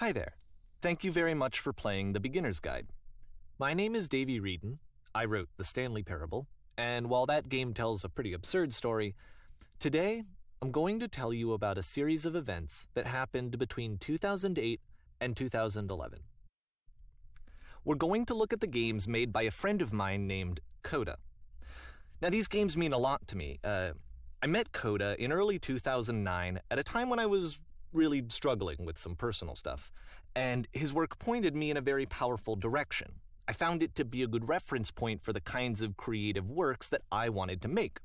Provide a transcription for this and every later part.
Hi there. Thank you very much for playing The Beginner's Guide. My name is Davey Reedon. I wrote The Stanley Parable, and while that game tells a pretty absurd story, today I'm going to tell you about a series of events that happened between 2008 and 2011. We're going to look at the games made by a friend of mine named Coda. Now, these games mean a lot to me. I met Coda in early 2009 at a time when I was really struggling with some personal stuff, and his work pointed me in a very powerful direction. I found it to be a good reference point for the kinds of creative works that I wanted to make.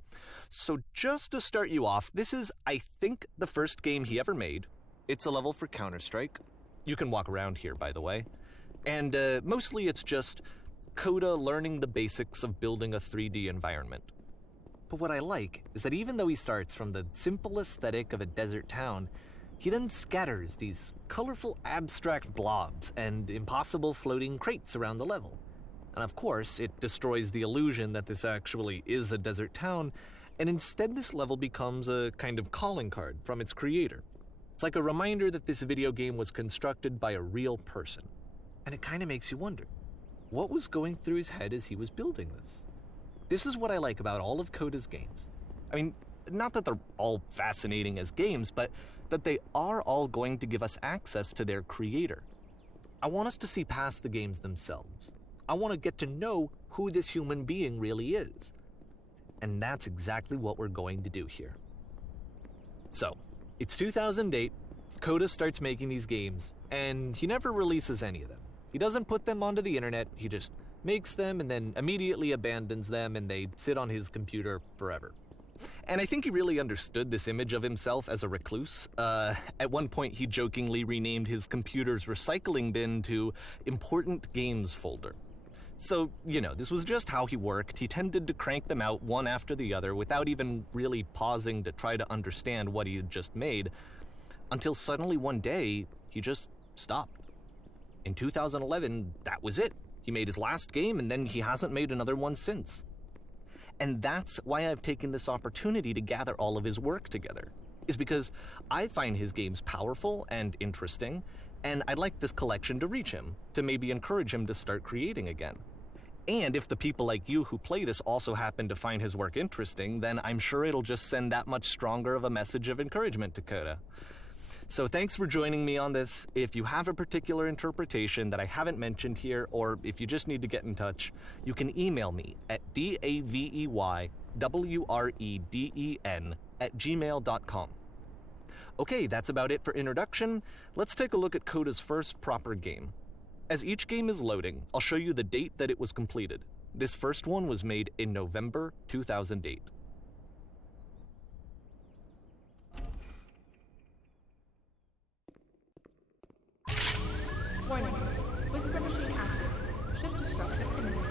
So just to start you off, this is, I think, the first game he ever made. It's a level for Counter-Strike. You can walk around here, by the way. And mostly it's just Coda learning the basics of building a 3D environment. But what I like is that even though he starts from the simple aesthetic of a desert town, he then scatters these colorful abstract blobs and impossible floating crates around the level. And of course, it destroys the illusion that this actually is a desert town, and instead this level becomes a kind of calling card from its creator. It's like a reminder that this video game was constructed by a real person. And it kind of makes you wonder, what was going through his head as he was building this? This is what I like about all of Coda's games. I mean, not that they're all fascinating as games, but that they are all going to give us access to their creator. I want us to see past the games themselves. I want to get to know who this human being really is. And that's exactly what we're going to do here. So, it's 2008, Coda starts making these games, and he never releases any of them. He doesn't put them onto the internet, he just makes them and then immediately abandons them, and they sit on his computer forever. And I think he really understood this image of himself as a recluse. At one point, he jokingly renamed his computer's recycling bin to Important Games Folder. So, this was just how he worked. He tended to crank them out one after the other without even really pausing to try to understand what he had just made, until suddenly one day, he just stopped. In 2011, that was it. He made his last game, and then he hasn't made another one since. And that's why I've taken this opportunity to gather all of his work together, is because I find his games powerful and interesting, and I'd like this collection to reach him, to maybe encourage him to start creating again. And if the people like you who play this also happen to find his work interesting, then I'm sure it'll just send that much stronger of a message of encouragement to Coda. So thanks for joining me on this. If you have a particular interpretation that I haven't mentioned here, or if you just need to get in touch, you can email me at daveywreden@gmail.com. Okay, that's about it for introduction. Let's take a look at Coda's first proper game. As each game is loading, I'll show you the date that it was completed. This first one was made in November 2008. Warning. Whisper machine active. Shift destruction imminent.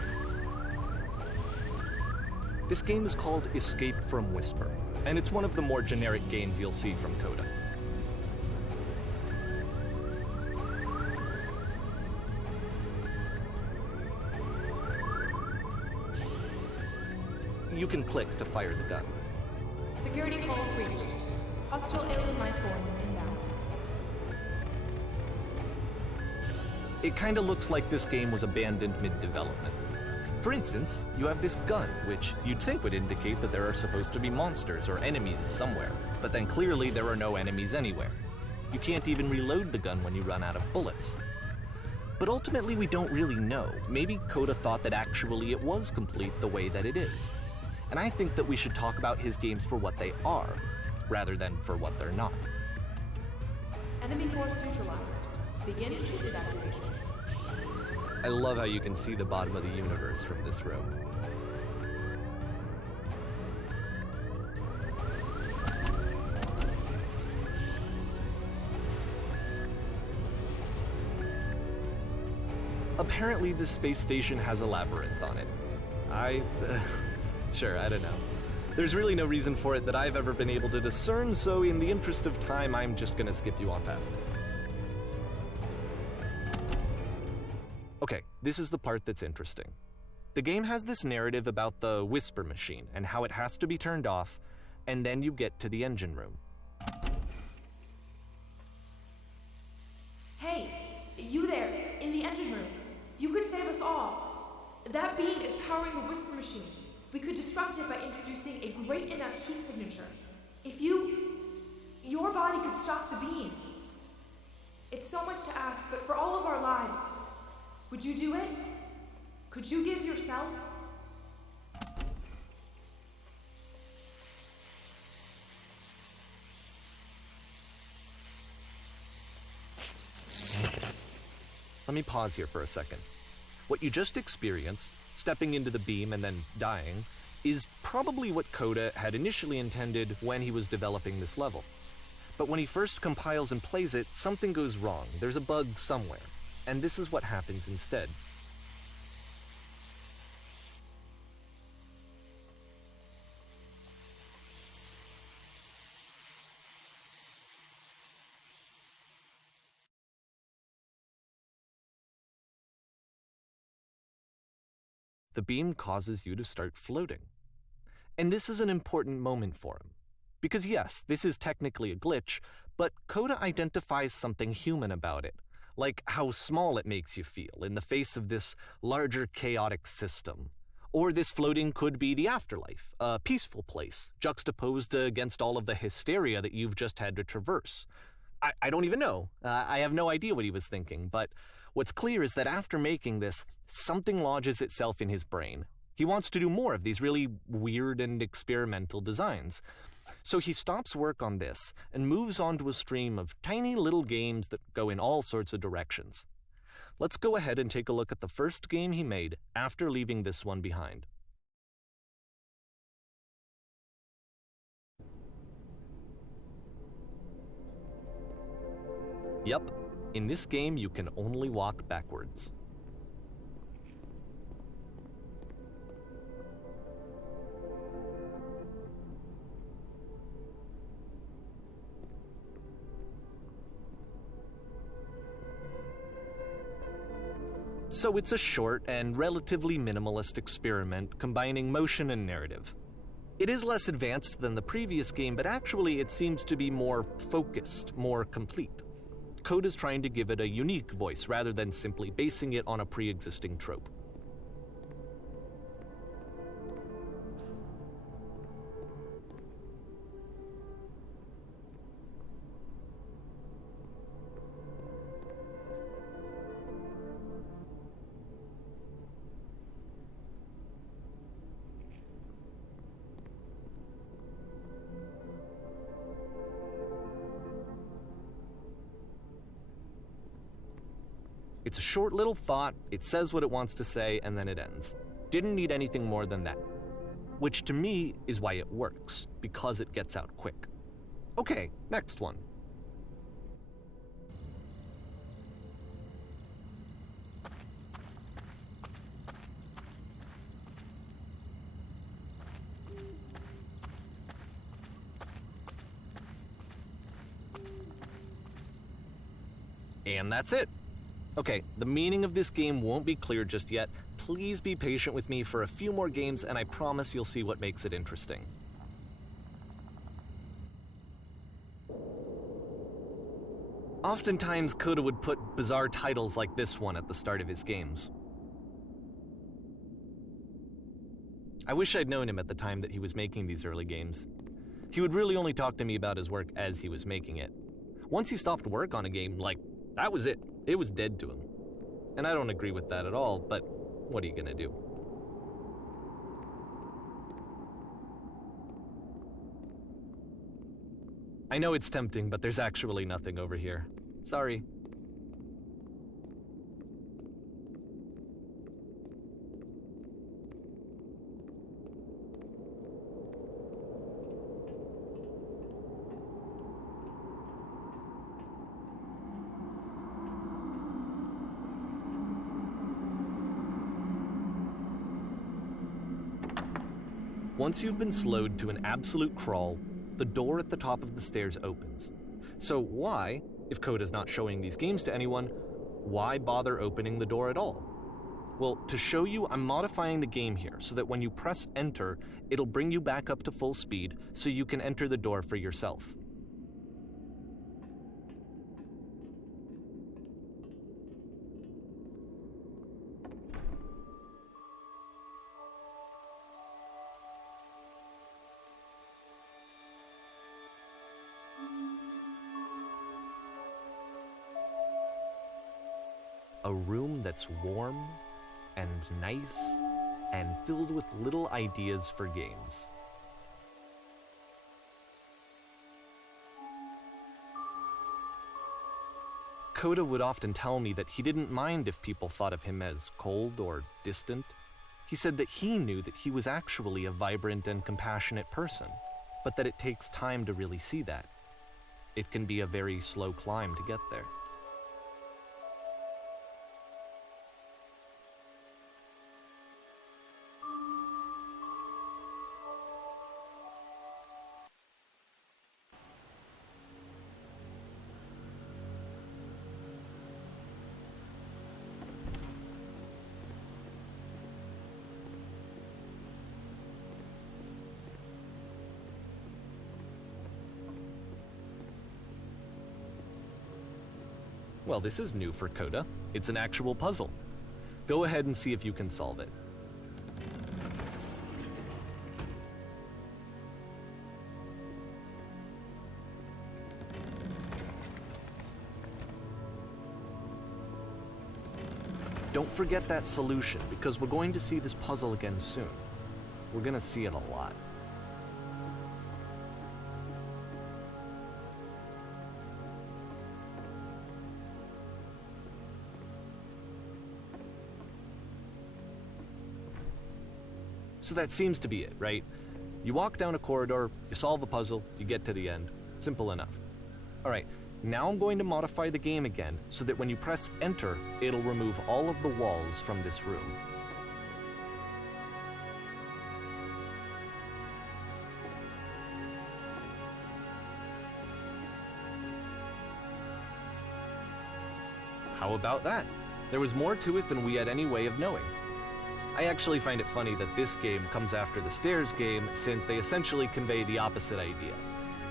This game is called Escape from Whisper, and it's one of the more generic games you'll see from Coda. You can click to fire the gun. Security call breached. Hostile alien life form inbound. It kinda looks like this game was abandoned mid-development. For instance, you have this gun, which you'd think would indicate that there are supposed to be monsters or enemies somewhere, but then clearly there are no enemies anywhere. You can't even reload the gun when you run out of bullets. But ultimately we don't really know. Maybe Coda thought that actually it was complete the way that it is. And I think that we should talk about his games for what they are, rather than for what they're not. Enemy force neutralized. Begin ship evacuation. I love how you can see the bottom of the universe from this room. Apparently this space station has a labyrinth on it. Sure, I don't know. There's really no reason for it that I've ever been able to discern, so in the interest of time, I'm just gonna skip you on past it. Okay, this is the part that's interesting. The game has this narrative about the whisper machine and how it has to be turned off, and then you get to the engine room. Hey, That beam is powering the whisper machine. We could disrupt it by introducing a great enough heat signature. If your body could stop the beam. It's so much to ask, but for all of our lives, would you do it? Could you give yourself? Let me pause here for a second. What you just experienced, stepping into the beam and then dying, is probably what Coda had initially intended when he was developing this level. But when he first compiles and plays it, something goes wrong. There's a bug somewhere. And this is what happens instead. The beam causes you to start floating. And this is an important moment for him. Because yes, this is technically a glitch, but Coda identifies something human about it, like how small it makes you feel in the face of this larger chaotic system. Or this floating could be the afterlife, a peaceful place, juxtaposed against all of the hysteria that you've just had to traverse. I don't even know. I have no idea what he was thinking, but what's clear is that after making this, something lodges itself in his brain. He wants to do more of these really weird and experimental designs. So he stops work on this and moves on to a stream of tiny little games that go in all sorts of directions. Let's go ahead and take a look at the first game he made after leaving this one behind. Yep, in this game you can only walk backwards. So it's a short and relatively minimalist experiment combining motion and narrative. It is less advanced than the previous game, but actually it seems to be more focused, more complete. Coda's trying to give it a unique voice rather than simply basing it on a pre-existing trope. It's a short little thought, it says what it wants to say, and then it ends. Didn't need anything more than that. Which to me is why it works, because it gets out quick. Okay, next one. And that's it. Okay, the meaning of this game won't be clear just yet. Please be patient with me for a few more games, and I promise you'll see what makes it interesting. Oftentimes, Coda would put bizarre titles like this one at the start of his games. I wish I'd known him at the time that he was making these early games. He would really only talk to me about his work as he was making it. Once he stopped work on a game, that was it. It was dead to him. And I don't agree with that at all, but what are you gonna do? I know it's tempting, but there's actually nothing over here. Sorry. Once you've been slowed to an absolute crawl, the door at the top of the stairs opens. So why, if Coda's not showing these games to anyone, why bother opening the door at all? Well, to show you, I'm modifying the game here so that when you press enter, it'll bring you back up to full speed so you can enter the door for yourself. a room that's warm and nice and filled with little ideas for games. Coda would often tell me that he didn't mind if people thought of him as cold or distant. He said that he knew that he was actually a vibrant and compassionate person, but that it takes time to really see that. It can be a very slow climb to get there. Well, this is new for Coda. It's an actual puzzle. Go ahead and see if you can solve it. Don't forget that solution, because we're going to see this puzzle again soon. We're going to see it a lot. So that seems to be it, right? You walk down a corridor, you solve a puzzle, you get to the end. Simple enough. All right, now I'm going to modify the game again so that when you press enter, it'll remove all of the walls from this room. How about that? There was more to it than we had any way of knowing. I actually find it funny that this game comes after the Stairs game, since they essentially convey the opposite idea.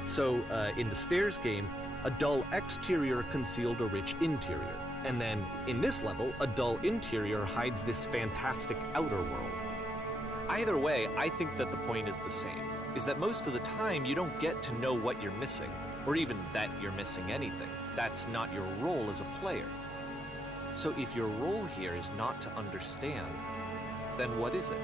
So, in the Stairs game, a dull exterior concealed a rich interior. And then, in this level, a dull interior hides this fantastic outer world. Either way, I think that the point is the same, is that most of the time you don't get to know what you're missing, or even that you're missing anything. That's not your role as a player. So if your role here is not to understand, then what is it?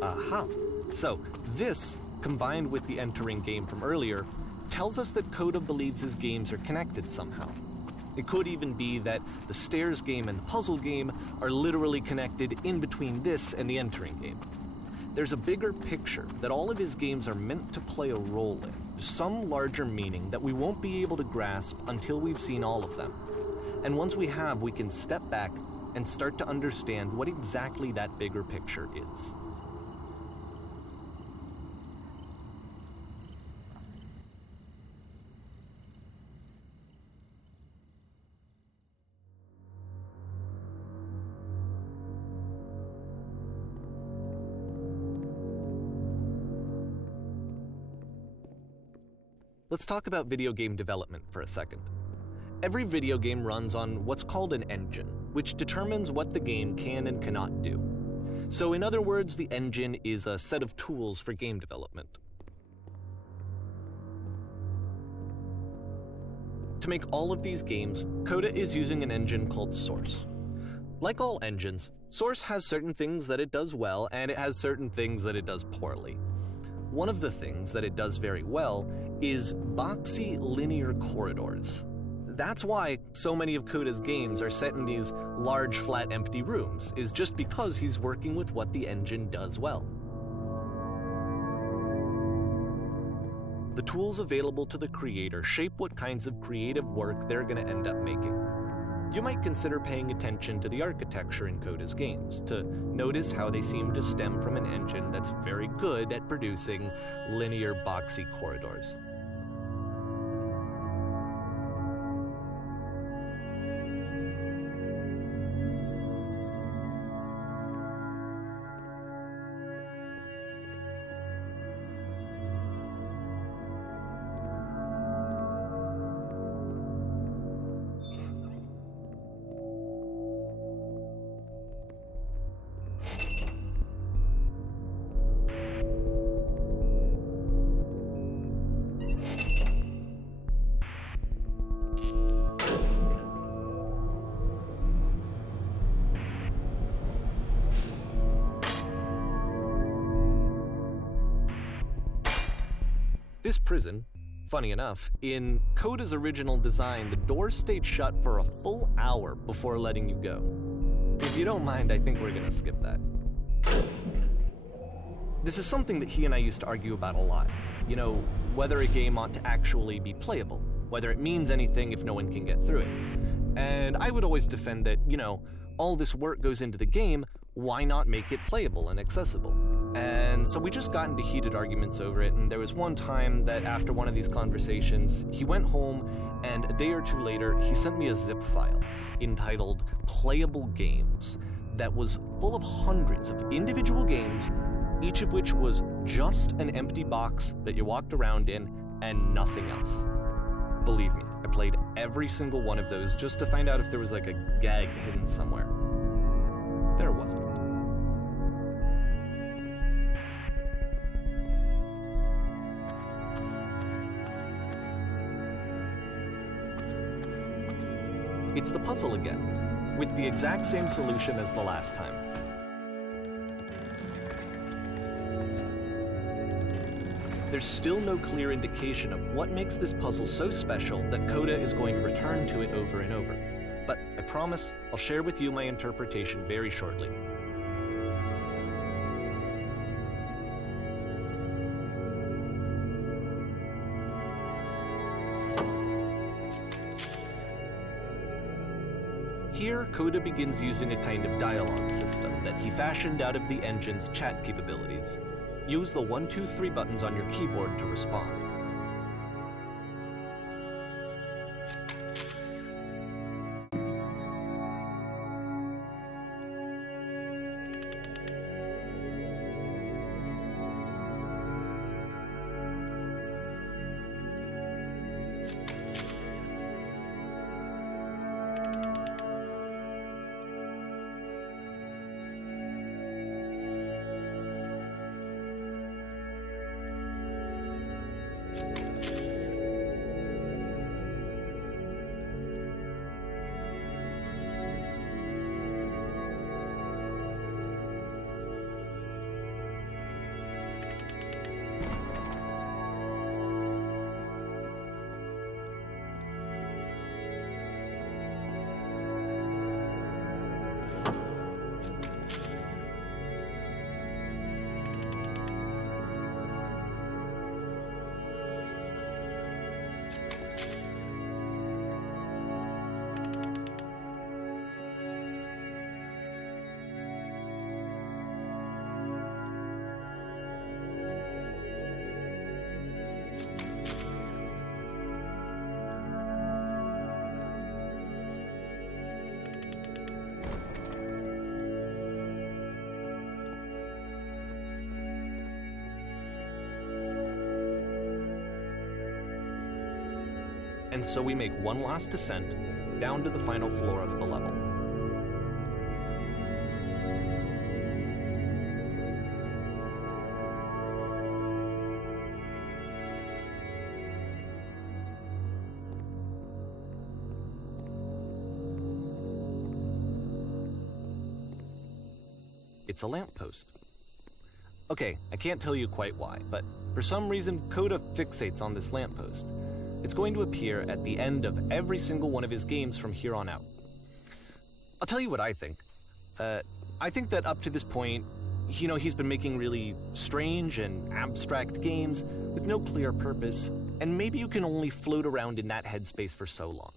Aha! So, this, combined with the entering game from earlier, tells us that Coda believes his games are connected somehow. It could even be that the Stairs game and the puzzle game are literally connected in between this and the entering game. There's a bigger picture that all of his games are meant to play a role in. Some larger meaning that we won't be able to grasp until we've seen all of them. And once we have, we can step back and start to understand what exactly that bigger picture is. Let's talk about video game development for a second. Every video game runs on what's called an engine, which determines what the game can and cannot do. So in other words, the engine is a set of tools for game development. To make all of these games, Coda is using an engine called Source. Like all engines, Source has certain things that it does well, and it has certain things that it does poorly. One of the things that it does very well is boxy linear corridors. That's why so many of Coda's games are set in these large, flat, empty rooms, is just because he's working with what the engine does well. The tools available to the creator shape what kinds of creative work they're going to end up making. You might consider paying attention to the architecture in Coda's games, to notice how they seem to stem from an engine that's very good at producing linear, boxy corridors. This prison, funny enough, in Coda's original design, the doors stayed shut for a full hour before letting you go. If you don't mind, I think we're gonna skip that. This is something that he and I used to argue about a lot. You know, whether a game ought to actually be playable, whether it means anything if no one can get through it. And I would always defend that, all this work goes into the game, why not make it playable and accessible? And so we just got into heated arguments over it, and there was one time that after one of these conversations, he went home, and a day or two later, he sent me a zip file entitled Playable Games that was full of hundreds of individual games, each of which was just an empty box that you walked around in and nothing else. Believe me, I played every single one of those just to find out if there was like a gag hidden somewhere. There wasn't. It's the puzzle again, with the exact same solution as the last time. There's still no clear indication of what makes this puzzle so special that Coda is going to return to it over and over. But I promise I'll share with you my interpretation very shortly. Here, Coda begins using a kind of dialogue system that he fashioned out of the engine's chat capabilities. Use the 1, 2, 3 buttons on your keyboard to respond. And so we make one last descent down to the final floor of the level. It's a lamppost. Okay, I can't tell you quite why, but for some reason, Coda fixates on this lamppost. It's going to appear at the end of every single one of his games from here on out. I'll tell you what I think. I think that up to this point, he's been making really strange and abstract games with no clear purpose, and maybe you can only float around in that headspace for so long.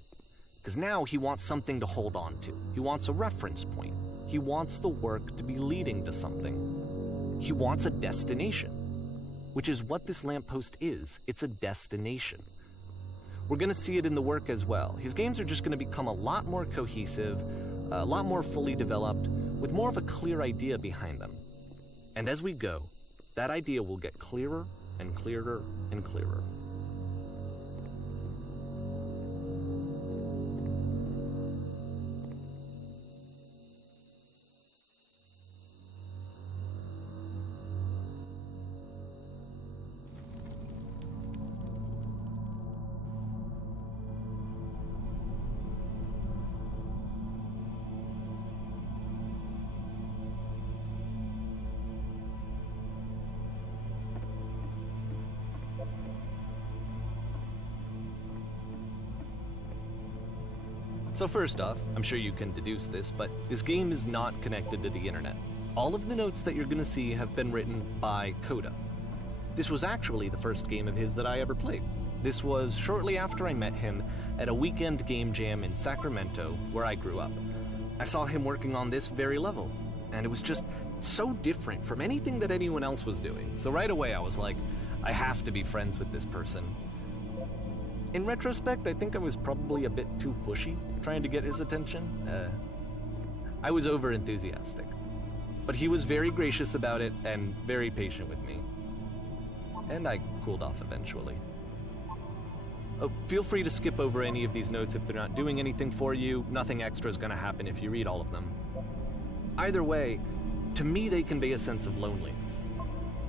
Because now he wants something to hold on to. He wants a reference point. He wants the work to be leading to something. He wants a destination, which is what this lamppost is. It's a destination. We're going to see it in the work as well. His games are just going to become a lot more cohesive, a lot more fully developed, with more of a clear idea behind them. And as we go, that idea will get clearer and clearer and clearer. So first off, I'm sure you can deduce this, but this game is not connected to the internet. All of the notes that you're gonna see have been written by Coda. This was actually the first game of his that I ever played. This was shortly after I met him at a weekend game jam in Sacramento, where I grew up. I saw him working on this very level, and it was just so different from anything that anyone else was doing. So right away I was like, I have to be friends with this person. In retrospect, I think I was probably a bit too pushy, trying to get his attention. I was over-enthusiastic. But he was very gracious about it and very patient with me. And I cooled off eventually. Oh, feel free to skip over any of these notes if they're not doing anything for you. Nothing extra is going to happen if you read all of them. Either way, to me they convey a sense of loneliness.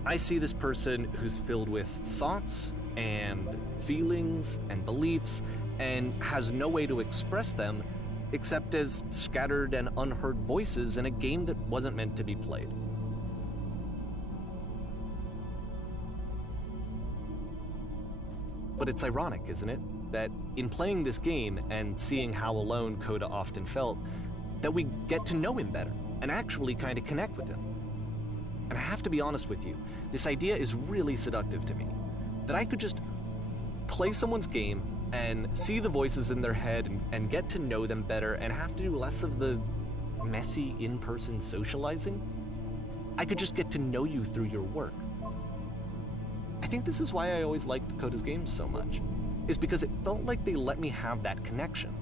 I see this person who's filled with thoughts and feelings and beliefs and has no way to express them except as scattered and unheard voices in a game that wasn't meant to be played. But it's ironic, isn't it, that in playing this game and seeing how alone Coda often felt, that we get to know him better and actually kind of connect with him. And I have to be honest with you, this idea is really seductive to me. That I could just play someone's game and see the voices in their head and get to know them better and have to do less of the messy in-person socializing. I could just get to know you through your work. I think this is why I always liked Coda's games so much, is because it felt like they let me have that connection.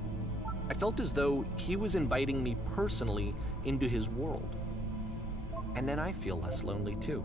I felt as though he was inviting me personally into his world. And then I feel less lonely too.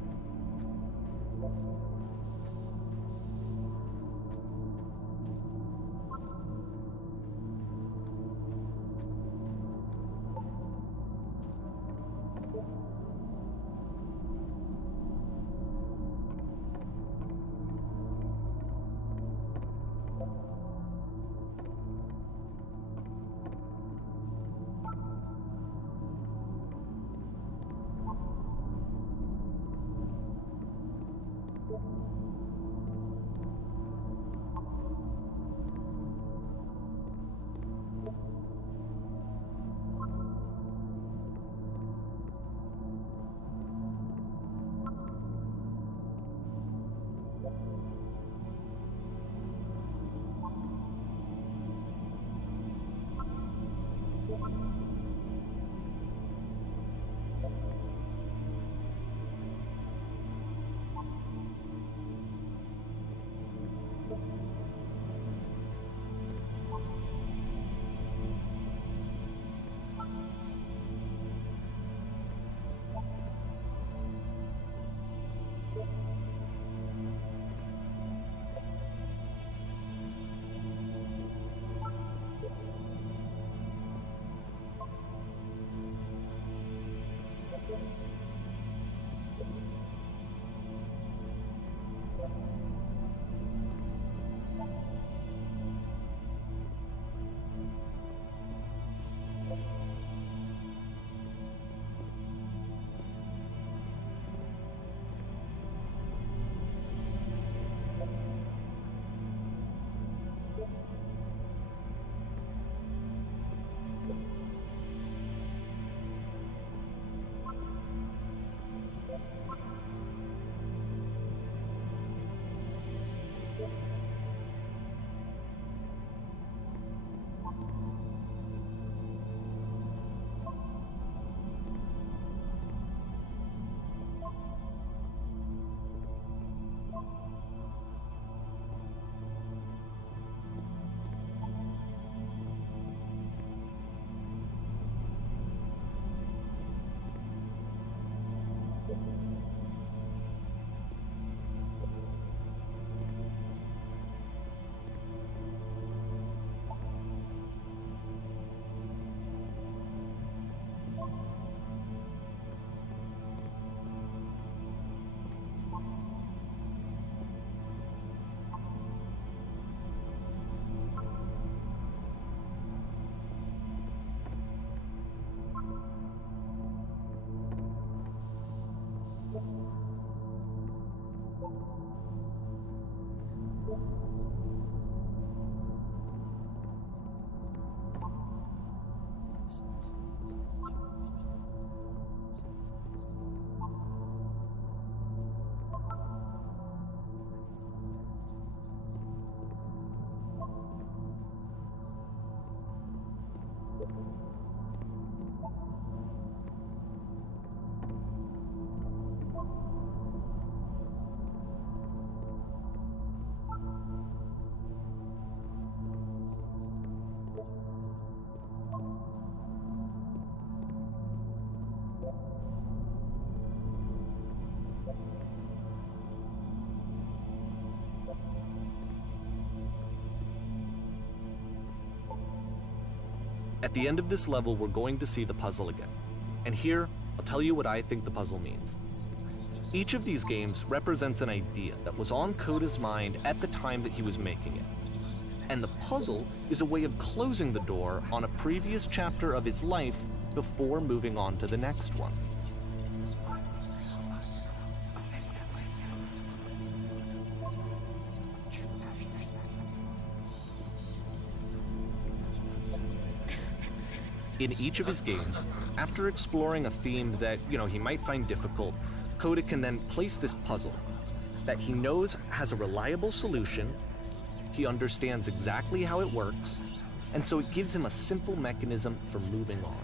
At the end of this level, we're going to see the puzzle again. And here, I'll tell you what I think the puzzle means. Each of these games represents an idea that was on Coda's mind at the time that he was making it. And the puzzle is a way of closing the door on a previous chapter of his life before moving on to the next one. In each of his games, after exploring a theme that, he might find difficult, Coda can then place this puzzle that he knows has a reliable solution, he understands exactly how it works, and so it gives him a simple mechanism for moving on.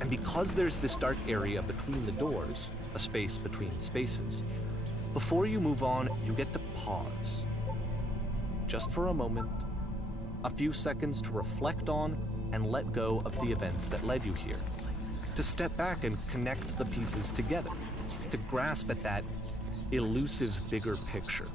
And because there's this dark area between the doors, a space between spaces, before you move on, you get to pause. Just for a moment, a few seconds to reflect on and let go of the events that led you here. To step back and connect the pieces together. To grasp at that elusive bigger picture.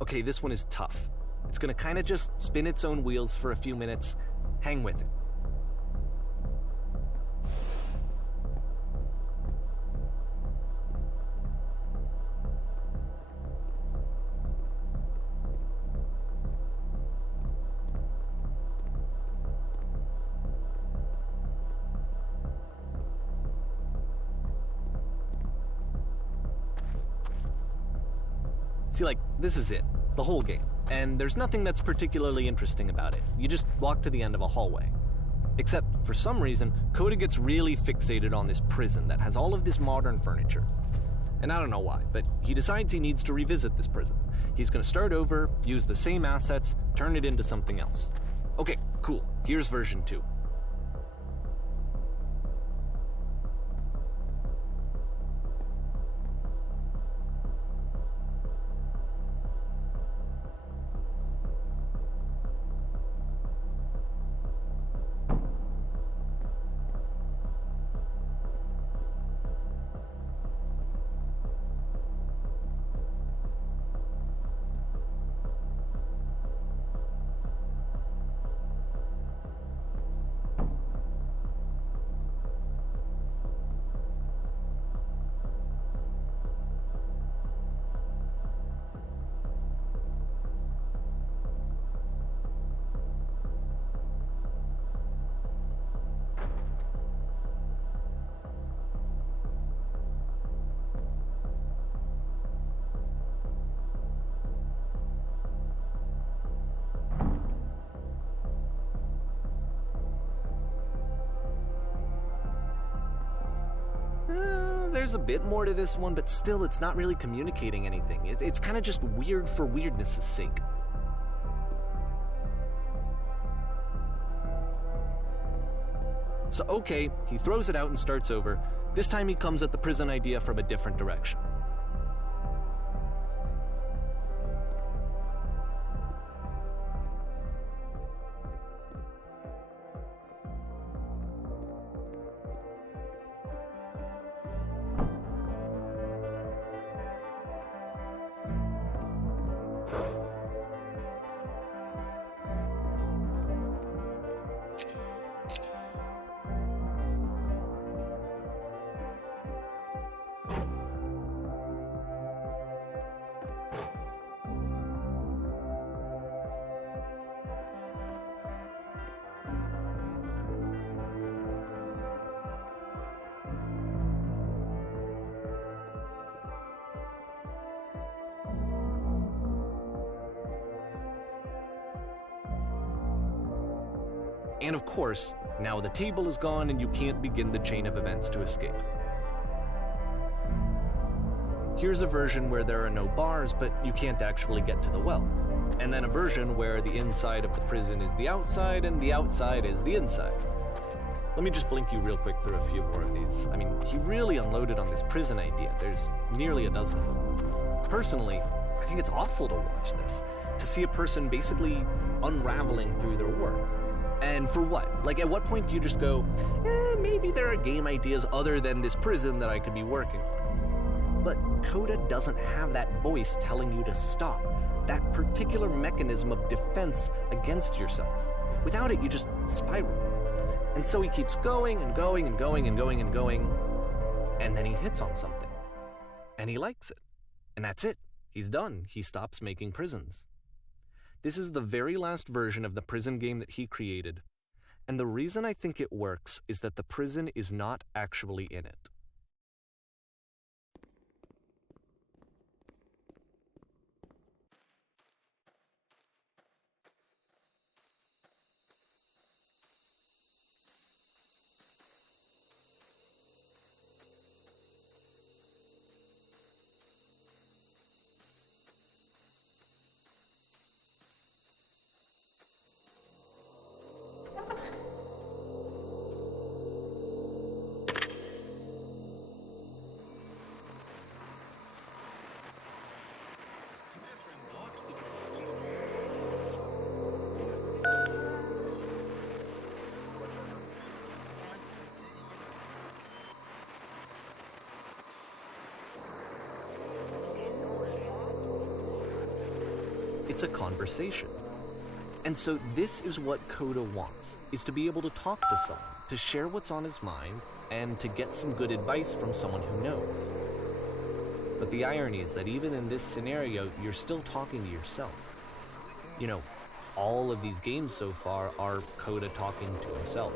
Okay, this one is tough. It's gonna kind of just spin its own wheels for a few minutes. Hang with it. See, this is it, the whole game, and there's nothing that's particularly interesting about it. You just walk to the end of a hallway. Except, for some reason, Coda gets really fixated on this prison that has all of this modern furniture. And I don't know why, but he decides he needs to revisit this prison. He's gonna start over, use the same assets, turn it into something else. Okay, cool, here's version 2. There's a bit more to this one, but still it's not really communicating anything. It's kind of just weird for weirdness' sake. So okay, he throws it out and starts over. This time he comes at the prison idea from a different direction. And of course, now the table is gone and you can't begin the chain of events to escape. Here's a version where there are no bars, but you can't actually get to the well. And then a version where the inside of the prison is the outside and the outside is the inside. Let me just blink you real quick through a few more of these. I mean, he really unloaded on this prison idea. There's nearly a dozen. Personally, I think it's awful to watch this, to see a person basically unraveling through their work. And for what? Like, at what point do you just go, maybe there are game ideas other than this prison that I could be working on? But Coda doesn't have that voice telling you to stop, that particular mechanism of defense against yourself. Without it, you just spiral. And so he keeps going and going and going and going and going, and then he hits on something. And he likes it. And that's it. He's done. He stops making prisons. This is the very last version of the prison game that he created. And the reason I think it works is that the prison is not actually in it. It's a conversation. And so this is what Coda wants, is to be able to talk to someone, to share what's on his mind, and to get some good advice from someone who knows. But the irony is that even in this scenario, you're still talking to yourself. You know, all of these games so far are Coda talking to himself.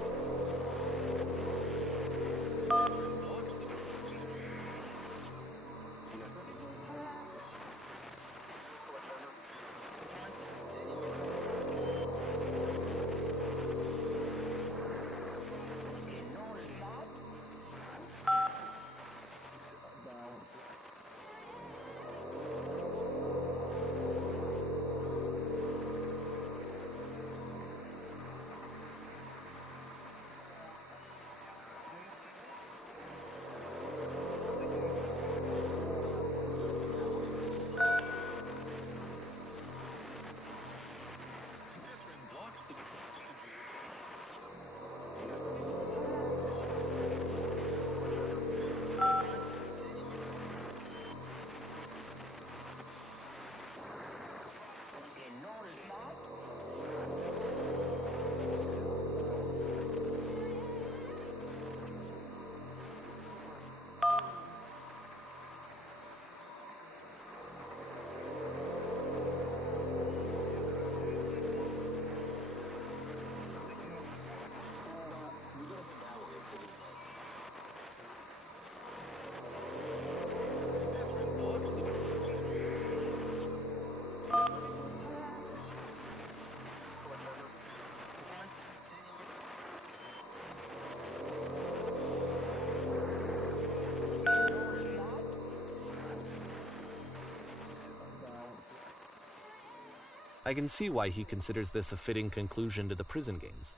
I can see why he considers this a fitting conclusion to the prison games.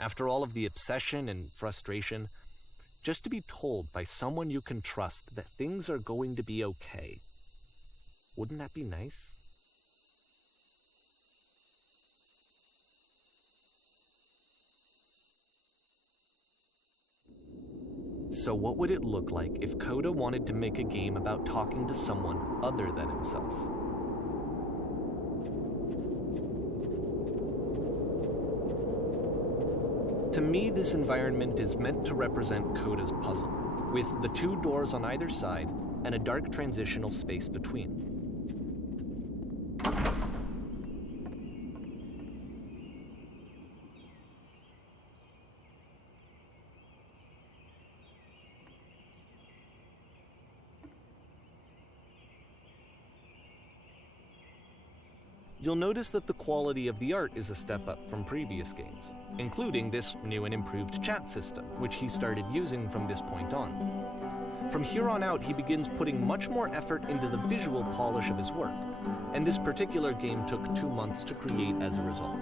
After all of the obsession and frustration, just to be told by someone you can trust that things are going to be okay. Wouldn't that be nice? So what would it look like if Coda wanted to make a game about talking to someone other than himself? To me, this environment is meant to represent Coda's puzzle, with the two doors on either side and a dark transitional space between. you'll notice that the quality of the art is a step up from previous games, including this new and improved chat system, which he started using from this point on. From here on out, he begins putting much more effort into the visual polish of his work, and this particular game took 2 months to create as a result.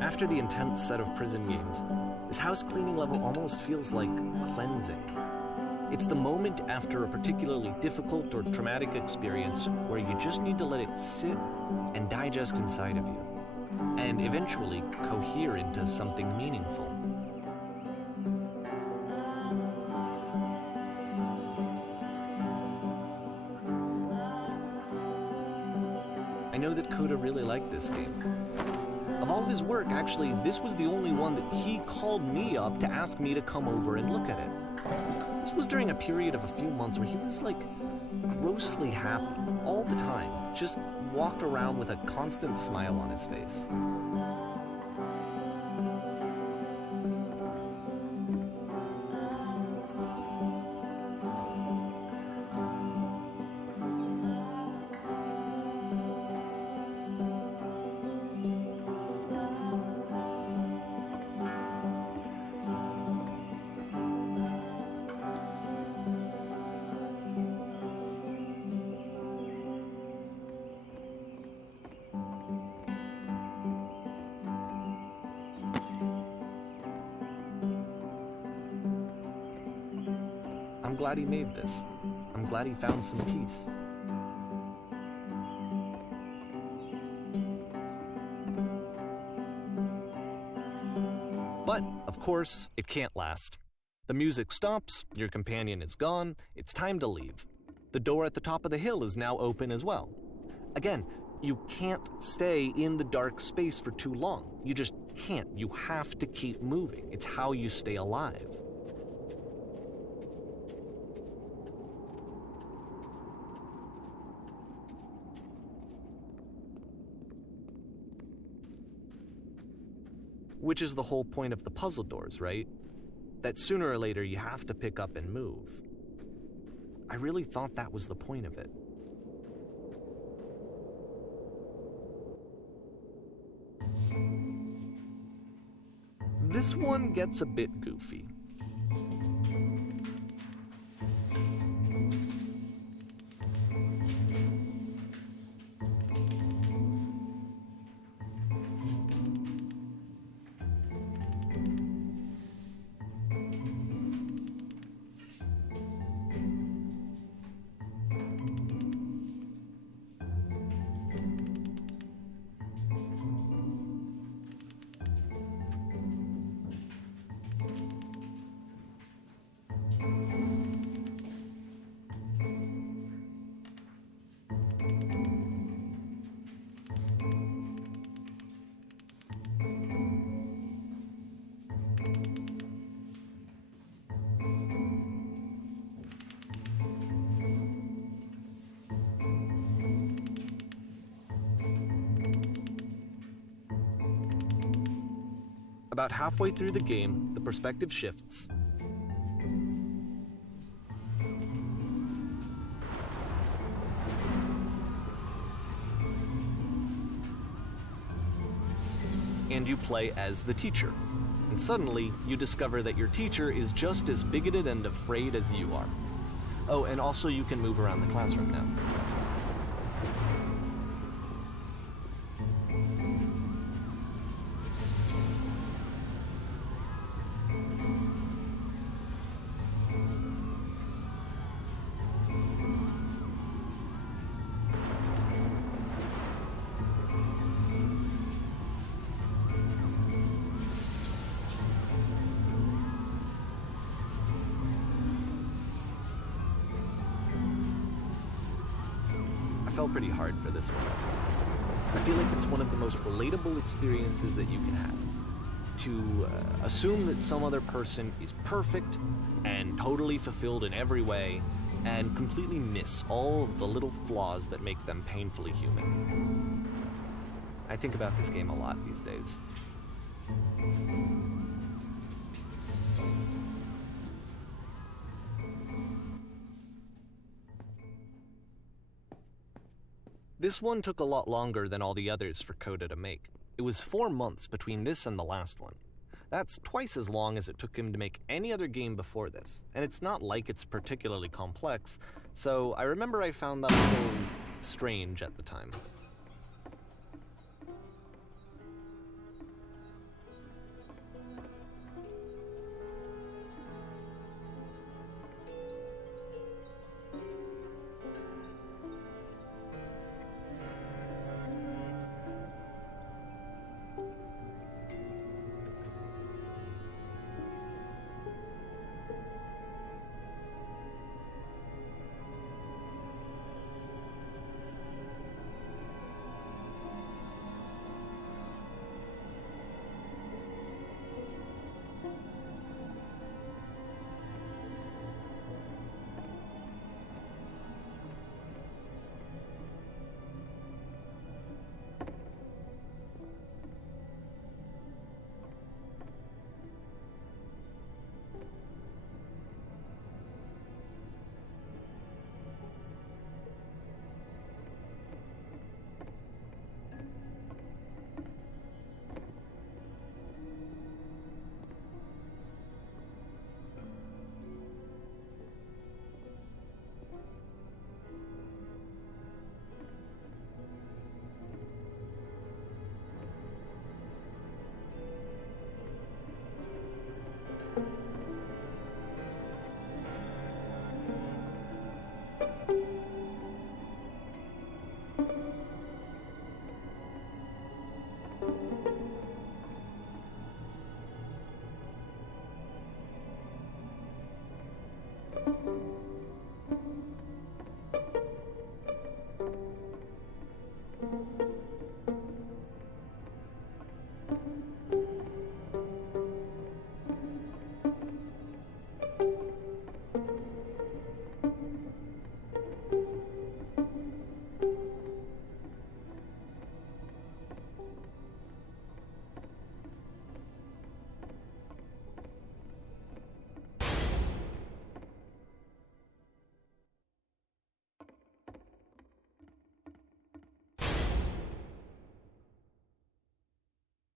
After the intense set of prison games, this house cleaning level almost feels like cleansing. It's the moment after a particularly difficult or traumatic experience where you just need to let it sit and digest inside of you, and eventually cohere into something meaningful. I know that Coda really liked this game. Of all of his work, actually, this was the only one that he called me up to ask me to come over and look at it. This was during a period of a few months where he was like grossly happy all the time, just walked around with a constant smile on his face. I'm glad he made this. I'm glad he found some peace. But, of course, it can't last. The music stops, your companion is gone, it's time to leave. The door at the top of the hill is now open as well. Again, you can't stay in the dark space for too long. You just can't. You have to keep moving. It's how you stay alive. Which is the whole point of the puzzle doors, right? That sooner or later you have to pick up and move. I really thought that was the point of it. This one gets a bit goofy. About halfway through the game, the perspective shifts. And you play as the teacher. And suddenly, you discover that your teacher is just as bigoted and afraid as you are. Oh, and also you can move around the classroom now. I felt pretty hard for this one. I feel like it's one of the most relatable experiences that you can have. To assume that some other person is perfect and totally fulfilled in every way, and completely miss all of the little flaws that make them painfully human. I think about this game a lot these days. This one took a lot longer than all the others for Coda to make. It was 4 months between this and the last one. That's twice as long as it took him to make any other game before this, and it's not like it's particularly complex, so I remember I found that a little strange at the time.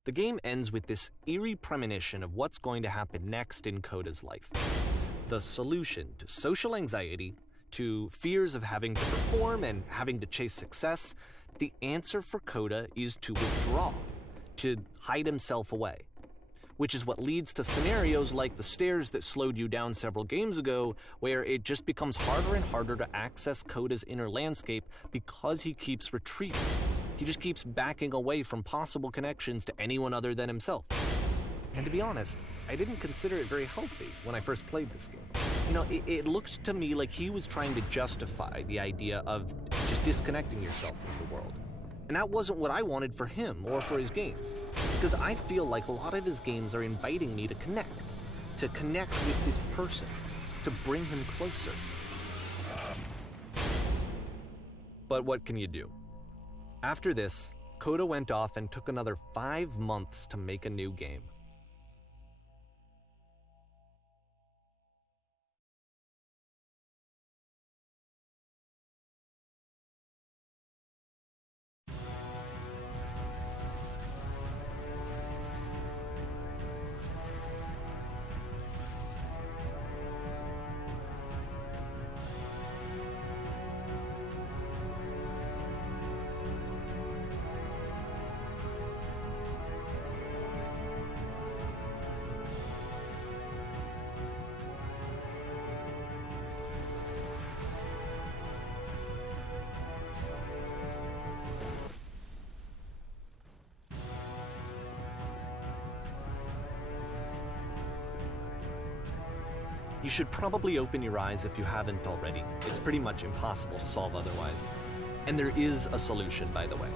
The game ends with this eerie premonition of what's going to happen next in Coda's life. The solution to social anxiety, to fears of having to perform and having to chase success, the answer for Coda is to withdraw, to hide himself away. Which is what leads to scenarios like the stairs that slowed you down several games ago, where it just becomes harder and harder to access Coda's inner landscape because he keeps retreating. He just keeps backing away from possible connections to anyone other than himself. And to be honest, I didn't consider it very healthy when I first played this game. You know, it looked to me like he was trying to justify the idea of just disconnecting yourself from the world. And that wasn't what I wanted for him or for his games. Because I feel like a lot of his games are inviting me to connect with this person, to bring him closer. But what can you do? After this, Coda went off and took another 5 months to make a new game. You should probably open your eyes if you haven't already. It's pretty much impossible to solve otherwise. And there is a solution, by the way.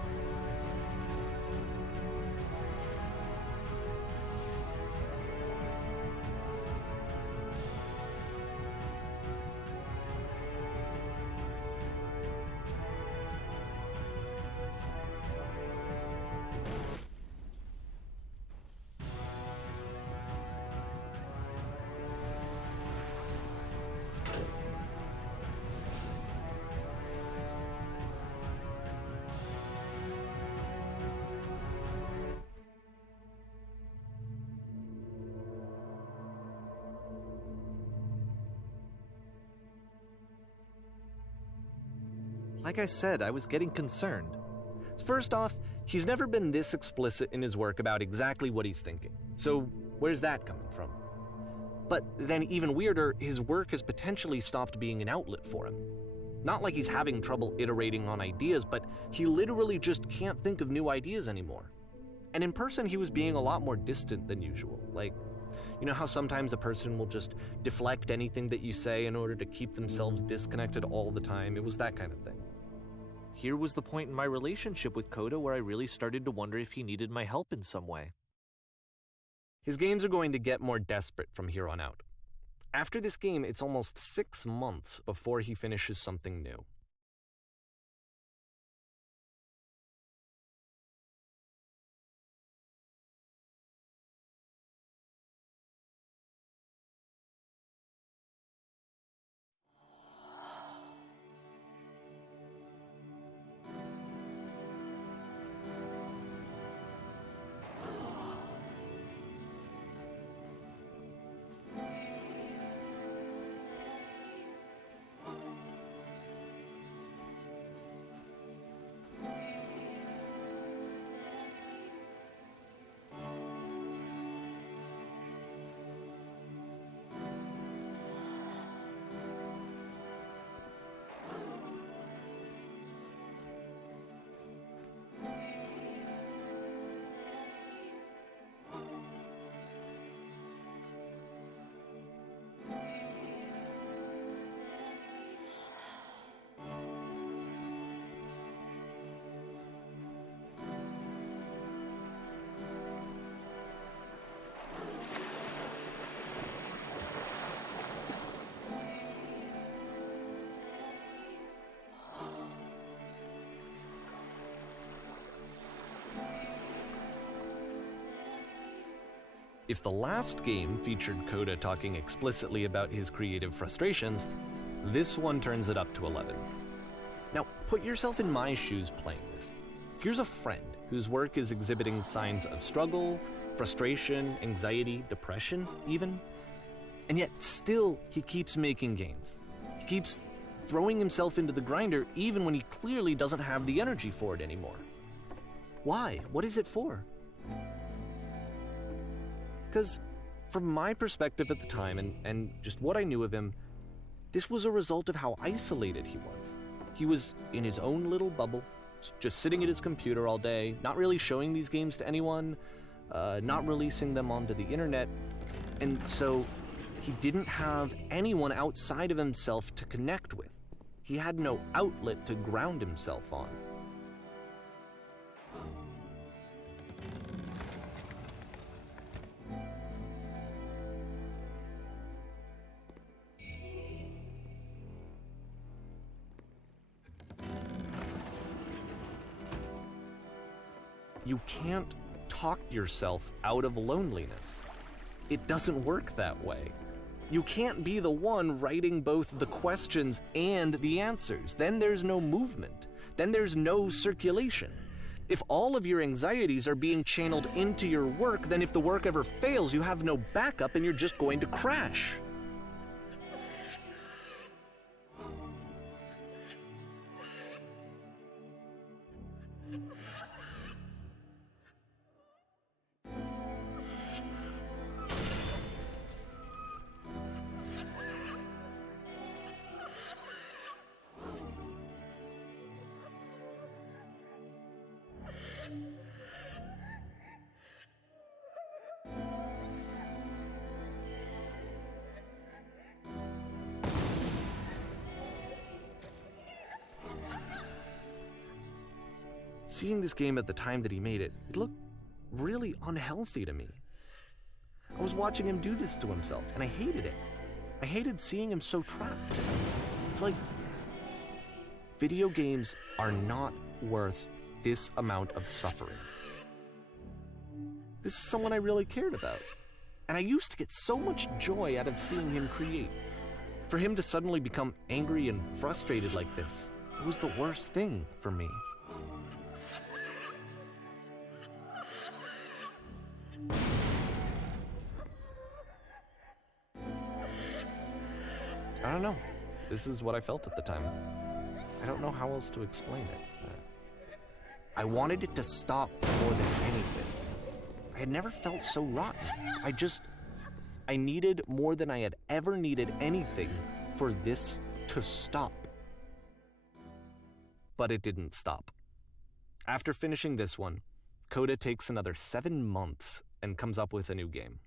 Like I said, I was getting concerned. First off, he's never been this explicit in his work about exactly what he's thinking. So where's that coming from? But then even weirder, his work has potentially stopped being an outlet for him. Not like he's having trouble iterating on ideas, but he literally just can't think of new ideas anymore. And in person, he was being a lot more distant than usual. Like, you know how sometimes a person will just deflect anything that you say in order to keep themselves disconnected all the time? It was that kind of thing. Here was the point in my relationship with Coda where I really started to wonder if he needed my help in some way. His games are going to get more desperate from here on out. After this game, it's almost 6 months before he finishes something new. If the last game featured Coda talking explicitly about his creative frustrations, this one turns it up to 11. Now, put yourself in my shoes playing this. Here's a friend whose work is exhibiting signs of struggle, frustration, anxiety, depression, even. And yet, still, he keeps making games. He keeps throwing himself into the grinder even when he clearly doesn't have the energy for it anymore. Why? What is it for? Because from my perspective at the time and just what I knew of him, this was a result of how isolated he was. He was in his own little bubble, just sitting at his computer all day, not really showing these games to anyone, not releasing them onto the internet, and so he didn't have anyone outside of himself to connect with. He had no outlet to ground himself on. You can't talk yourself out of loneliness. It doesn't work that way. You can't be the one writing both the questions and the answers. Then there's no movement. Then there's no circulation. If all of your anxieties are being channeled into your work, then if the work ever fails, you have no backup and you're just going to crash. Seeing this game at the time that he made it, it looked really unhealthy to me. I was watching him do this to himself, and I hated it. I hated seeing him so trapped. It's like, video games are not worth this amount of suffering. This is someone I really cared about, and I used to get so much joy out of seeing him create. For him to suddenly become angry and frustrated like this, it was the worst thing for me. I don't know. This is what I felt at the time. I don't know how else to explain it. I wanted it to stop more than anything. I had never felt so rotten. I needed more than I had ever needed anything for this to stop. But it didn't stop. After finishing this one, Coda takes another 7 months and comes up with a new game.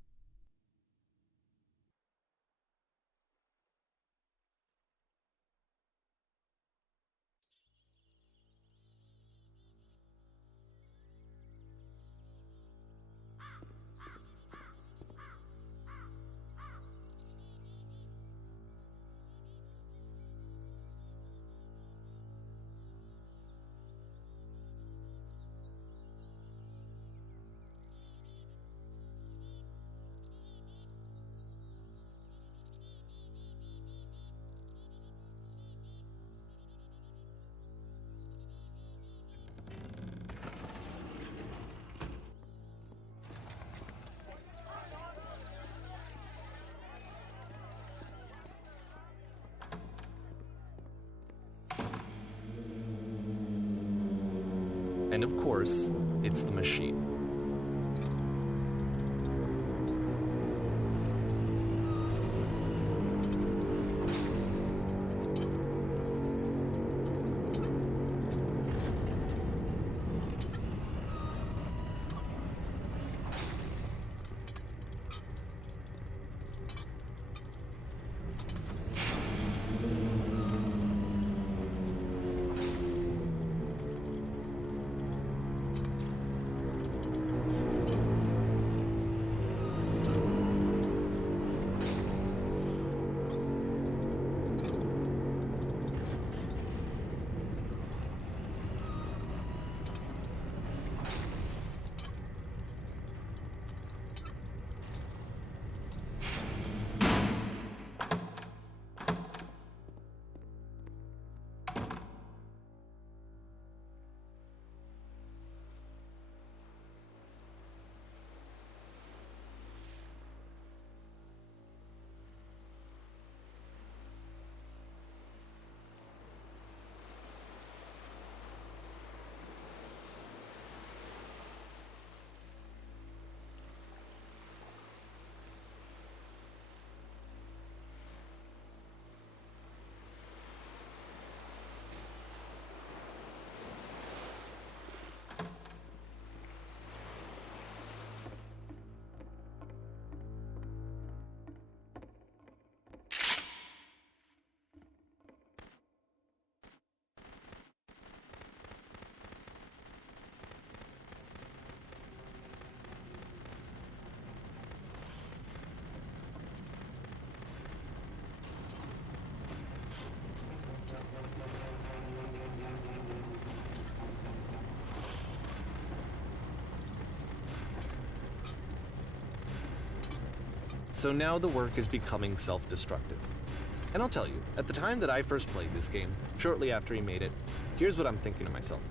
And of course, it's the machine. So now the work is becoming self-destructive. And I'll tell you, at the time that I first played this game, shortly after he made it, here's what I'm thinking to myself.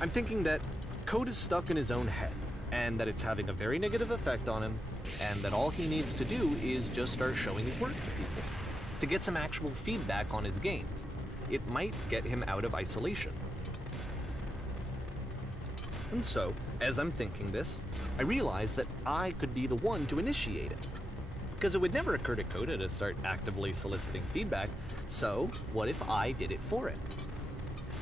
I'm thinking that Code is stuck in his own head, and that it's having a very negative effect on him, and that all he needs to do is just start showing his work to people, to get some actual feedback on his games. It might get him out of isolation. And so, as I'm thinking this, I realize that I could be the one to initiate it. Because it would never occur to Coda to start actively soliciting feedback, so what if I did it for it?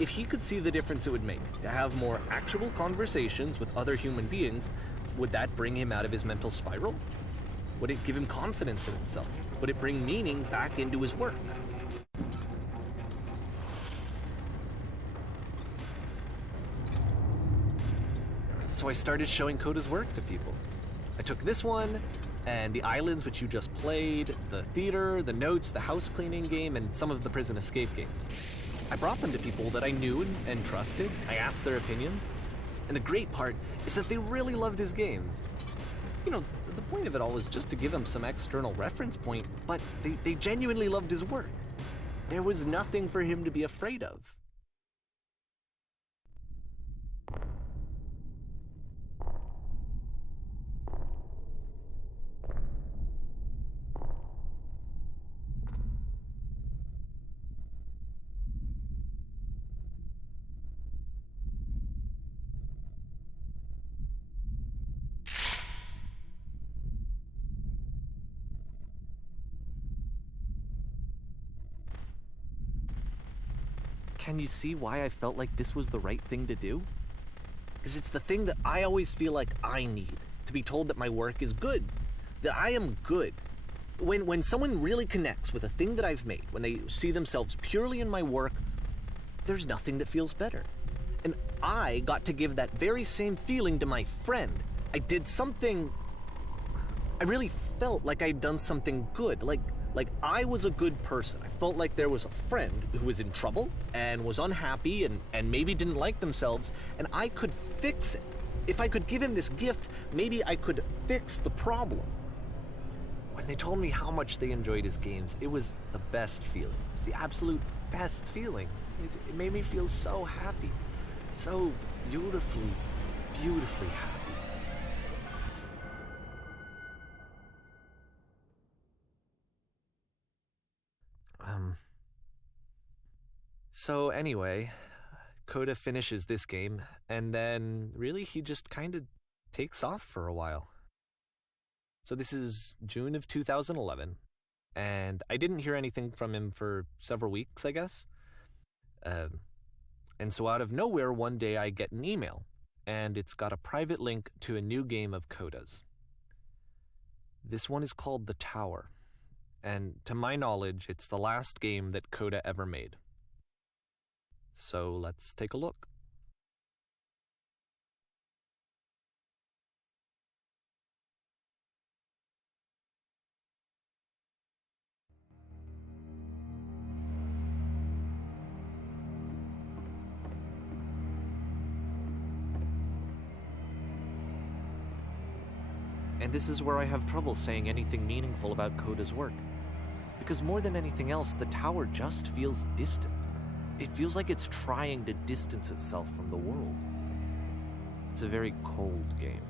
If he could see the difference it would make to have more actual conversations with other human beings, would that bring him out of his mental spiral? Would it give him confidence in himself? Would it bring meaning back into his work? So I started showing Coda's work to people. I took this one, and the islands which you just played, the theater, the notes, the house cleaning game, and some of the prison escape games. I brought them to people that I knew and trusted. I asked their opinions. And the great part is that they really loved his games. You know, the point of it all was just to give him some external reference point, but they genuinely loved his work. There was nothing for him to be afraid of. Can you see why I felt like this was the right thing to do? Because it's the thing that I always feel like I need, to be told that my work is good, that I am good. When someone really connects with a thing that I've made, when they see themselves purely in my work, there's nothing that feels better. And I got to give that very same feeling to my friend. I did something, I really felt like I'd done something good, like I was a good person. I felt like there was a friend who was in trouble and was unhappy and maybe didn't like themselves, and I could fix it. If I could give him this gift, maybe I could fix the problem. When they told me how much they enjoyed his games, it was the best feeling. It was the absolute best feeling. It made me feel so happy, so beautifully, beautifully happy. So anyway, Coda finishes this game, and then really he just kind of takes off for a while. So this is June of 2011, and I didn't hear anything from him for several weeks, I guess. And so out of nowhere, one day I get an email, and it's got a private link to a new game of Coda's. This one is called The Tower, and to my knowledge, it's the last game that Coda ever made. So let's take a look. And this is where I have trouble saying anything meaningful about Coda's work. Because more than anything else, the tower just feels distant. It feels like it's trying to distance itself from the world. It's a very cold game.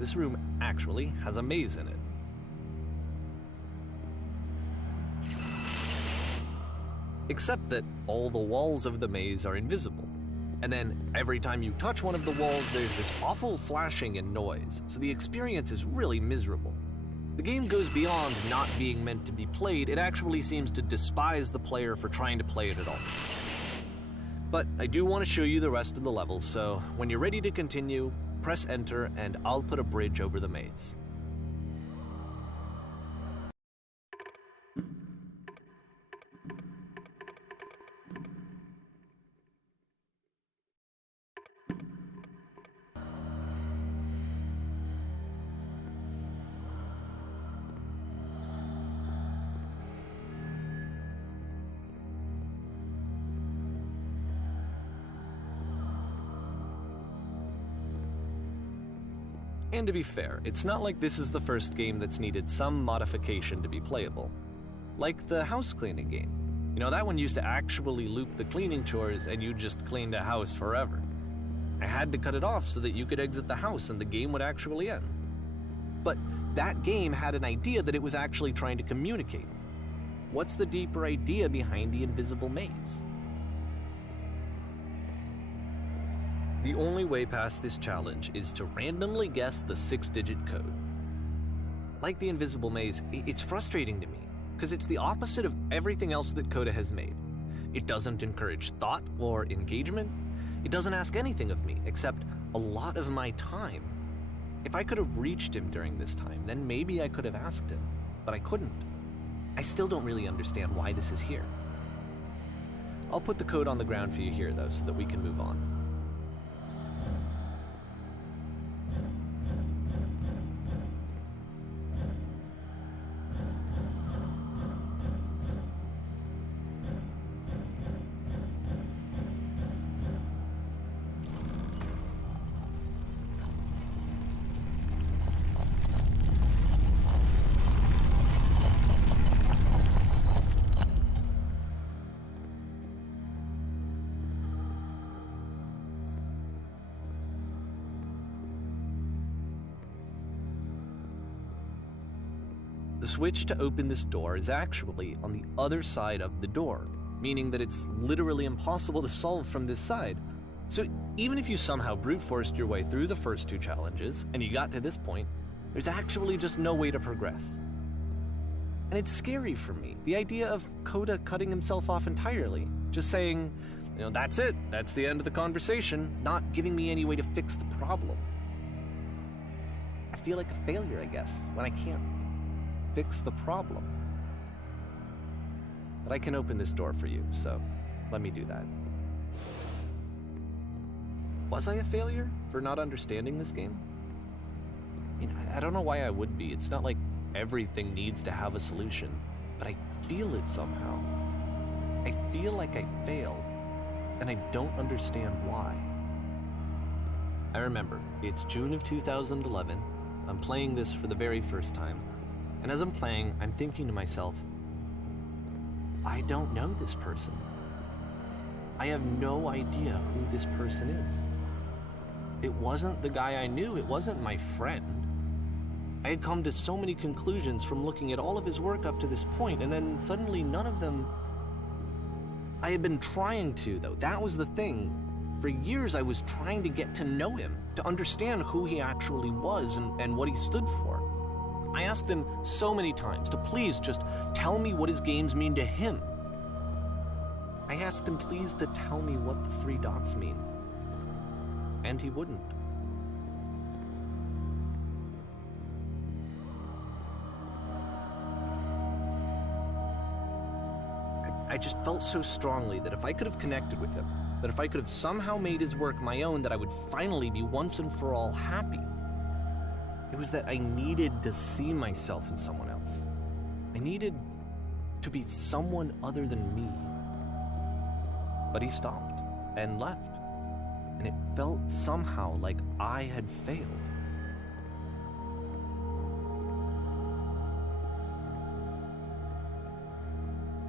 This room actually has a maze in it. Except that all the walls of the maze are invisible. And then every time you touch one of the walls, there's this awful flashing and noise, so the experience is really miserable. The game goes beyond not being meant to be played, it actually seems to despise the player for trying to play it at all. But I do want to show you the rest of the levels, so when you're ready to continue, press enter and I'll put a bridge over the maze. And to be fair, it's not like this is the first game that's needed some modification to be playable. Like the house cleaning game. You know, that one used to actually loop the cleaning chores and you just cleaned a house forever. I had to cut it off so that you could exit the house and the game would actually end. But that game had an idea that it was actually trying to communicate. What's the deeper idea behind the invisible maze? The only way past this challenge is to randomly guess the 6-digit code. Like the invisible maze, it's frustrating to me, because it's the opposite of everything else that Coda has made. It doesn't encourage thought or engagement. It doesn't ask anything of me, except a lot of my time. If I could have reached him during this time, then maybe I could have asked him. but I couldn't. I still don't really understand why this is here. I'll put the code on the ground for you here, though, so that we can move on. The switch to open this door is actually on the other side of the door, meaning that it's literally impossible to solve from this side. So even if you somehow brute forced your way through the first 2 challenges and you got to this point, there's actually just no way to progress. And it's scary for me, the idea of Coda cutting himself off entirely, just saying, that's it, that's the end of the conversation, not giving me any way to fix the problem. I feel like a failure, I guess, when I can't fix the problem. But I can open this door for you, so let me do that. Was I a failure for not understanding this game? I don't know why I would be. It's not like everything needs to have a solution, but I feel it somehow. I feel like I failed, and I don't understand why. I remember, it's June of 2011. I'm playing this for the very first time. And as I'm playing, I'm thinking to myself, I don't know this person. I have no idea who this person is. It wasn't the guy I knew. It wasn't my friend. I had come to so many conclusions from looking at all of his work up to this point, and then suddenly none of them... I had been trying to, though. That was the thing. For years, I was trying to get to know him, to understand who he actually was and what he stood for. I asked him so many times to please just tell me what his games mean to him. I asked him please to tell me what the 3 dots mean. And he wouldn't. I just felt so strongly that if I could have connected with him, that if I could have somehow made his work my own, that I would finally be once and for all happy. It was that I needed to see myself in someone else. I needed to be someone other than me. But he stopped and left, and it felt somehow like I had failed.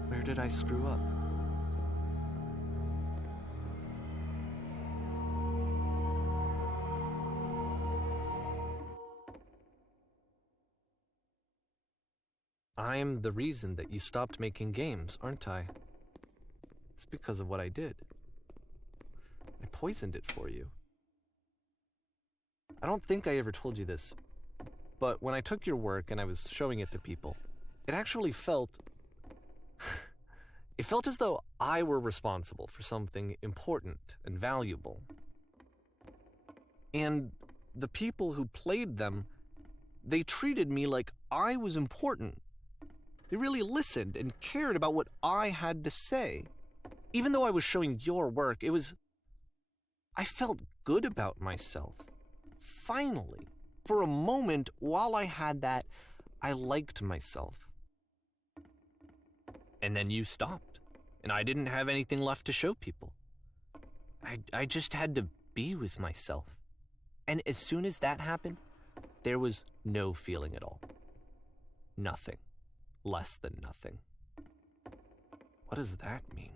Where did I screw up? I'm the reason that you stopped making games, aren't I? It's because of what I did. I poisoned it for you. I don't think I ever told you this, but when I took your work and I was showing it to people, it actually felt... it felt as though I were responsible for something important and valuable. And the people who played them, they treated me like I was important. They really listened and cared about what I had to say. Even though I was showing your work, I felt good about myself. Finally. For a moment, while I had that, I liked myself. And then you stopped, and I didn't have anything left to show people. I just had to be with myself. And as soon as that happened, there was no feeling at all. Nothing. Less than nothing. What does that mean?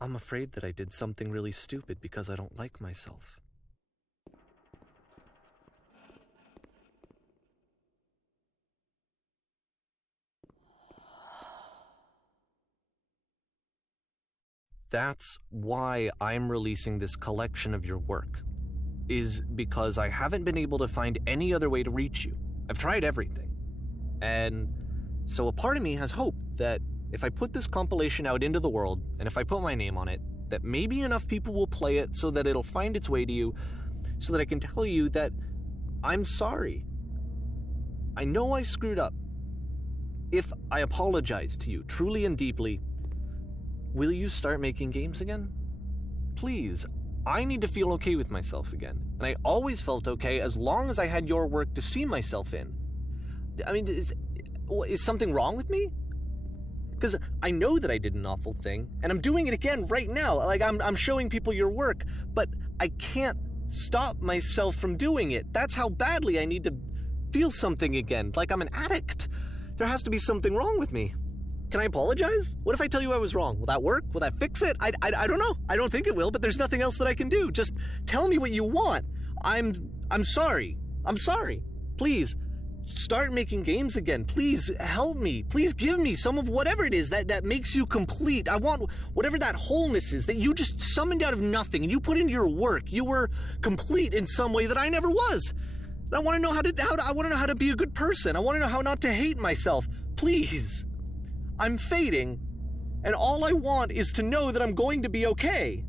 I'm afraid that I did something really stupid because I don't like myself. That's why I'm releasing this collection of your work, is because I haven't been able to find any other way to reach you. I've tried everything. And so a part of me has hope that if I put this compilation out into the world, and if I put my name on it, that maybe enough people will play it so that it'll find its way to you, so that I can tell you that I'm sorry. I know I screwed up. If I apologize to you truly and deeply, will you start making games again? Please, I need to feel okay with myself again. And I always felt okay as long as I had your work to see myself in. I mean, is something wrong with me? Because I know that I did an awful thing, and I'm doing it again right now. Like, I'm showing people your work, but I can't stop myself from doing it. That's how badly I need to feel something again, like I'm an addict. There has to be something wrong with me. Can I apologize? What if I tell you I was wrong? Will that work? Will that fix it? I don't know. I don't think it will, but there's nothing else that I can do. Just tell me what you want. I'm sorry. I'm sorry. Please, start making games again. Please help me. Please give me some of whatever it is that makes you complete. I want whatever that wholeness is that you just summoned out of nothing and you put into your work. You were complete in some way that I never was. And I want to know I want to know how to be a good person. I want to know how not to hate myself. Please. I'm fading, and all I want is to know that I'm going to be okay.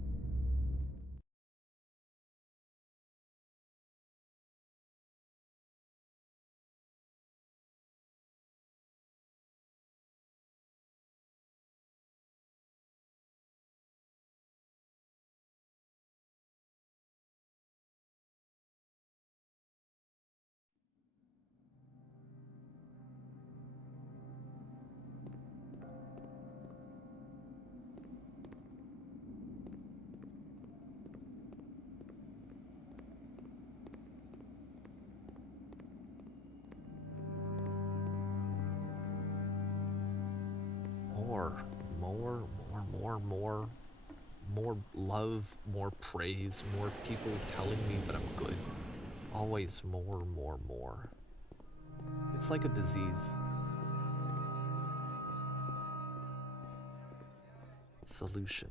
More love, more praise, more people telling me that I'm good. Always more. It's like a disease. Solution.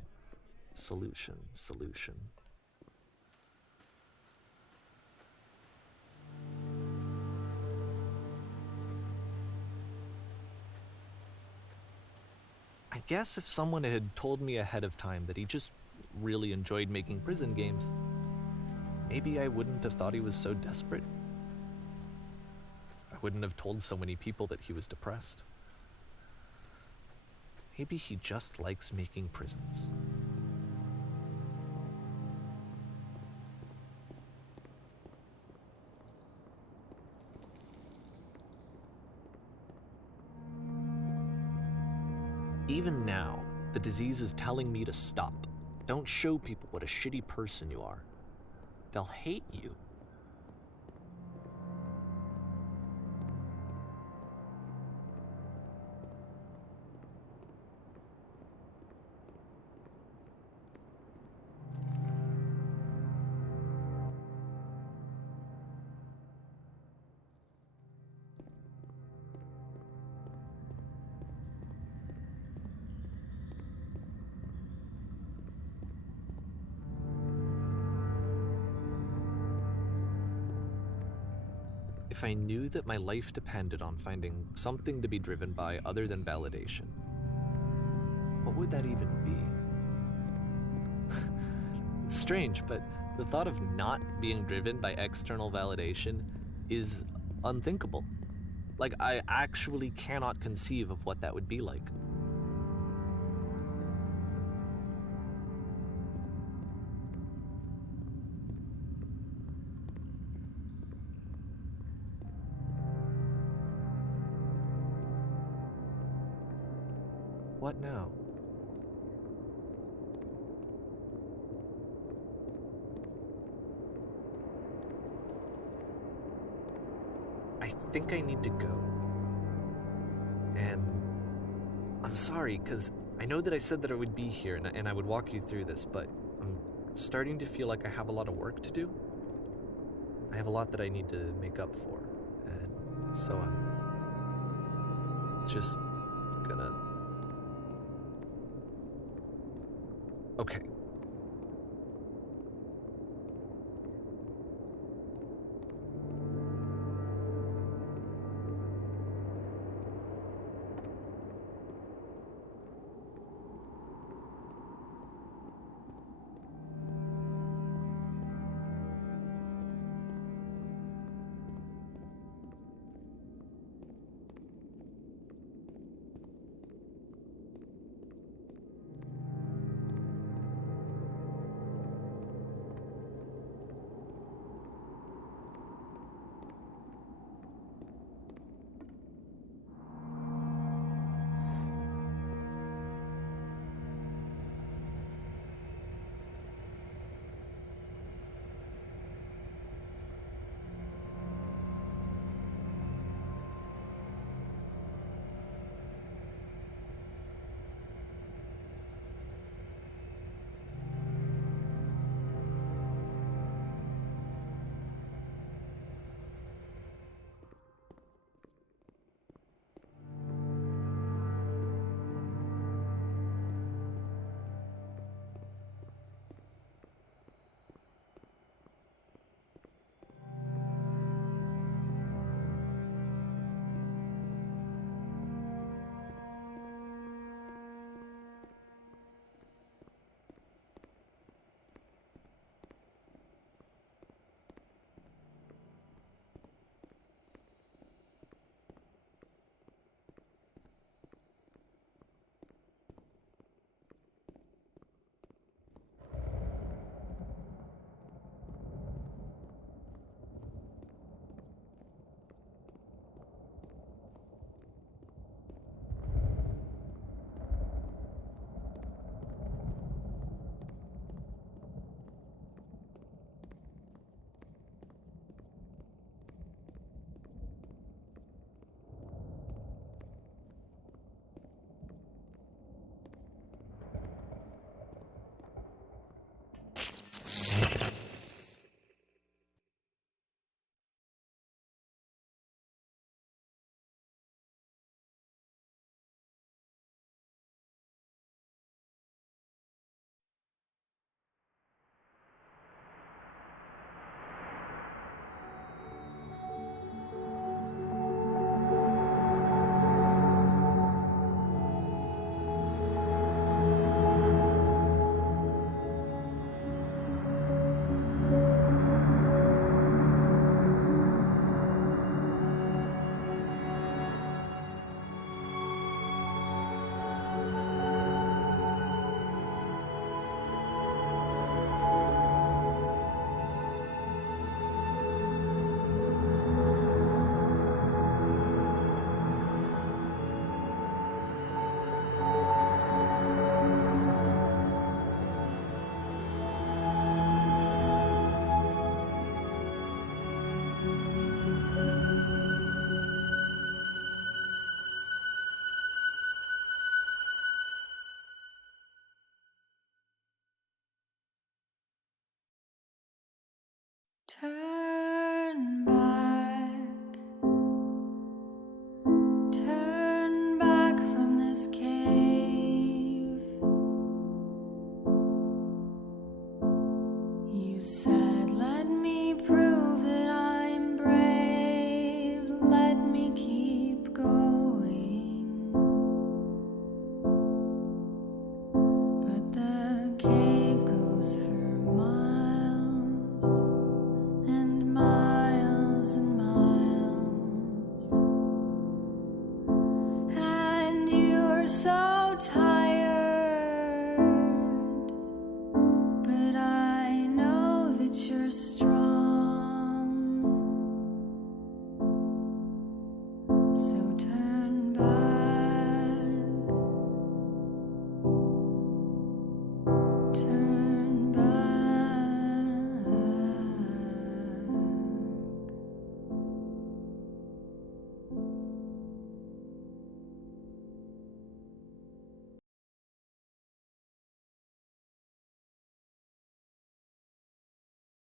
I guess if someone had told me ahead of time that he just really enjoyed making prison games, maybe I wouldn't have thought he was so desperate. I wouldn't have told so many people that he was depressed. Maybe he just likes making prisons. Even now, the disease is telling me to stop. Don't show people what a shitty person you are. They'll hate you. If I knew that my life depended on finding something to be driven by other than validation, what would that even be? It's strange, but the thought of not being driven by external validation is unthinkable. Like, I actually cannot conceive of what that would be like. What now? I think I need to go. And I'm sorry, because I know that I said that I would be here and I would walk you through this, but I'm starting to feel like I have a lot of work to do. I have a lot that I need to make up for. And so I'm just gonna... Okay.